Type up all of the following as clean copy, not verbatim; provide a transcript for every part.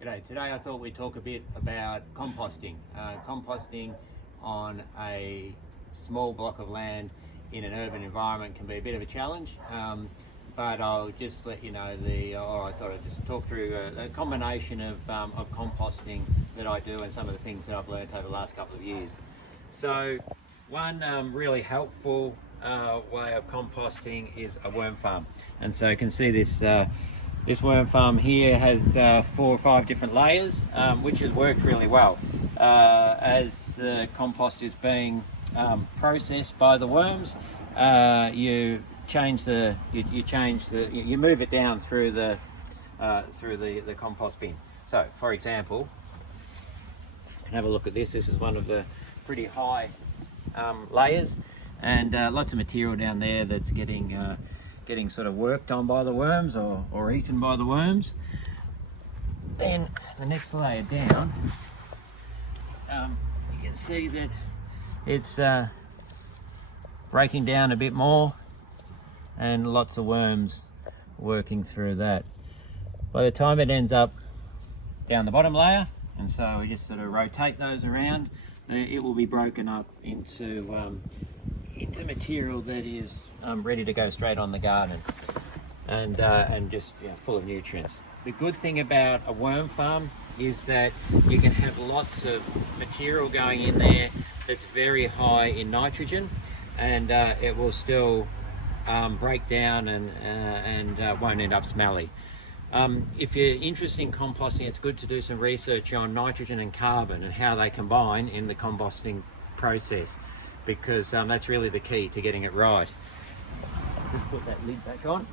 G'day. Today I thought we'd talk a bit about composting. Composting on a small block of land in an urban environment can be a bit of a challenge, but I'll just let you know I thought I'd just talk through a combination of composting that I do and some of the things that I've learned over the last couple of years. So one really helpful way of composting is a worm farm, and so you can see this worm farm here has 4 or 5 different layers, which has worked really well. As the compost is being processed by the worms, you move it down through the compost bin. So, for example, you can have a look at this. This is one of the pretty high layers, and lots of material down there that's getting sort of worked on by the worms or eaten by the worms. Then the next layer down, you can see that it's breaking down a bit more, and lots of worms working through that. By the time it ends up down the bottom layer, and so we just sort of rotate those around, it will be broken up into material that is ready to go straight on the garden, and just full of nutrients. The good thing about a worm farm is that you can have lots of material going in there that's very high in nitrogen, and it will still break down and won't end up smelly. If you're interested in composting, it's good to do some research on nitrogen and carbon and how they combine in the composting process, because that's really the key to getting it right. Just put that lid back on.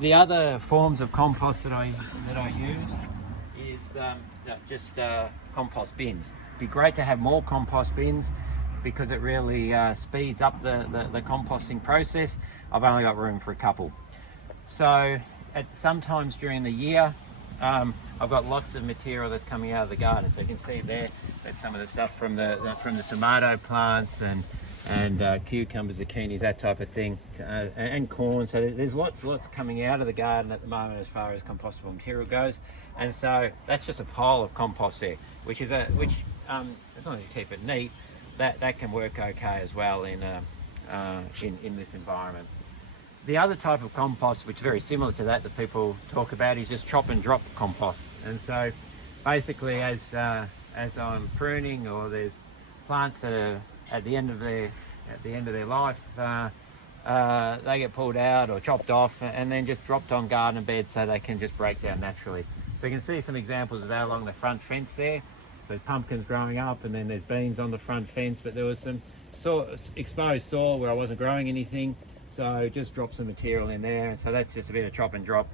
The other forms of compost that I use is just compost bins. It'd be great to have more compost bins because it really speeds up the composting process. I've only got room for a couple. So sometimes during the year, I've got lots of material that's coming out of the garden. So you can see there that's some of the stuff from the tomato plants and cucumbers, zucchinis, that type of thing, and corn. So there's lots coming out of the garden at the moment as far as compostable material goes, and so that's just a pile of compost there, which as long as you keep it neat, that can work okay as well in this environment. The other type of compost, which is very similar to that people talk about, is just chop and drop compost. And so basically, as I'm pruning, or there's plants that are at the end of their life, they get pulled out or chopped off and then just dropped on garden beds so they can just break down naturally. So you can see some examples of that along the front fence there. So pumpkins growing up, and then there's beans on the front fence, but there was some exposed soil where I wasn't growing anything, so just drop some material in there. And so that's just a bit of chop and drop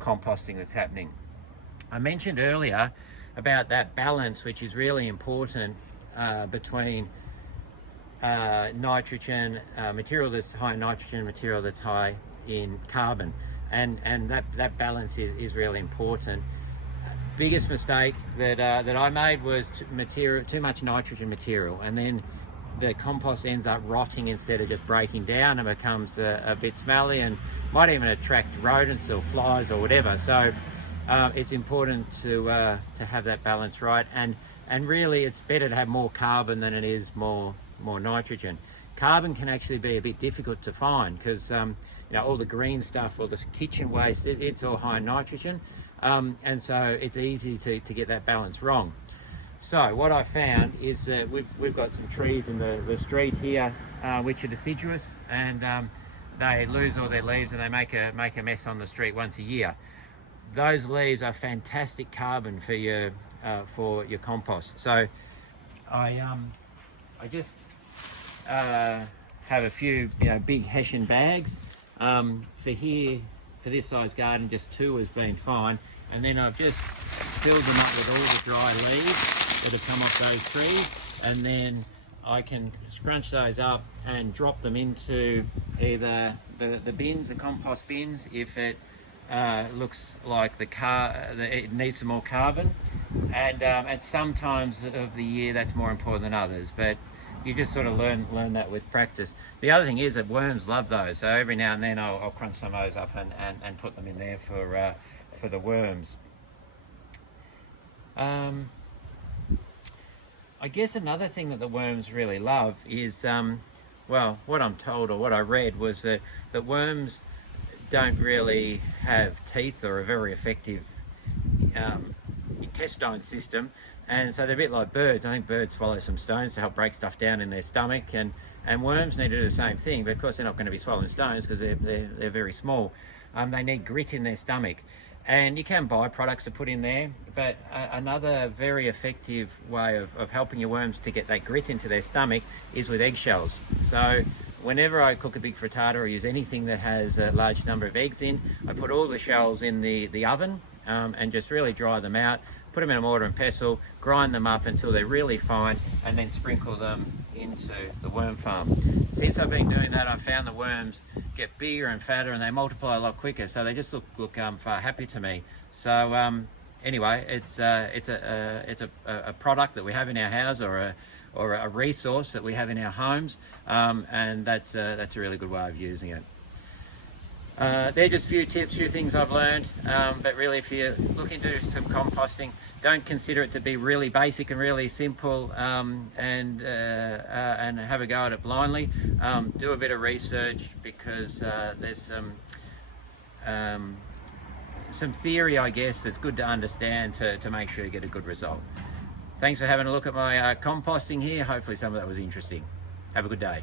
composting that's happening. I mentioned earlier about that balance, which is really important between nitrogen, material that's high in nitrogen, material that's high in carbon, and that balance is really important. Biggest mistake that I made was too much nitrogen material, and then the compost ends up rotting instead of just breaking down, and becomes a bit smelly and might even attract rodents or flies or whatever. So it's important to have that balance right, and really it's better to have more carbon than it is more nitrogen. Carbon can actually be a bit difficult to find because all the green stuff or the kitchen waste, it's all high in nitrogen, and so it's easy to get that balance wrong. So what I found is that we've got some trees in the street here which are deciduous, and they lose all their leaves and they make a mess on the street once a year. Those leaves are fantastic carbon for your compost. So I just have a few big Hessian bags. For this size garden, just 2 has been fine, and then I've just filled them up with all the dry leaves that have come off those trees, and then I can scrunch those up and drop them into either the bins, the compost bins, if it looks like it needs some more carbon, and at some times of the year that's more important than others. But you just sort of learn that with practice. The other thing is that worms love those, so every now and then I'll crunch some of those up and put them in there for the worms. I guess another thing that the worms really love is, well, what I'm told or what I read was that worms don't really have teeth or a very effective intestinal system, and so they're a bit like birds. I think birds swallow some stones to help break stuff down in their stomach, and worms need to do the same thing, but of course they're not going to be swallowing stones because they're very small. They need grit in their stomach, and you can buy products to put in there, but another very effective way of helping your worms to get that grit into their stomach is with eggshells. So whenever I cook a big frittata or use anything that has a large number of eggs in, I put all the shells in the oven and just really dry them out, put them in a mortar and pestle, grind them up until they're really fine, and then sprinkle them into the worm farm. Since I've been doing that, I've found the worms get bigger and fatter and they multiply a lot quicker, so they just look far happier to me. So anyway, it's a product that we have in our house, or a resource that we have in our homes, and that's a really good way of using it. They're just a few tips, few things I've learned, but really if you're looking to do some composting, don't consider it to be really basic and really simple, and have a go at it blindly. Do a bit of research, because there's some theory, I guess, that's good to understand to make sure you get a good result. Thanks for having a look at my composting here. Hopefully some of that was interesting. Have a good day.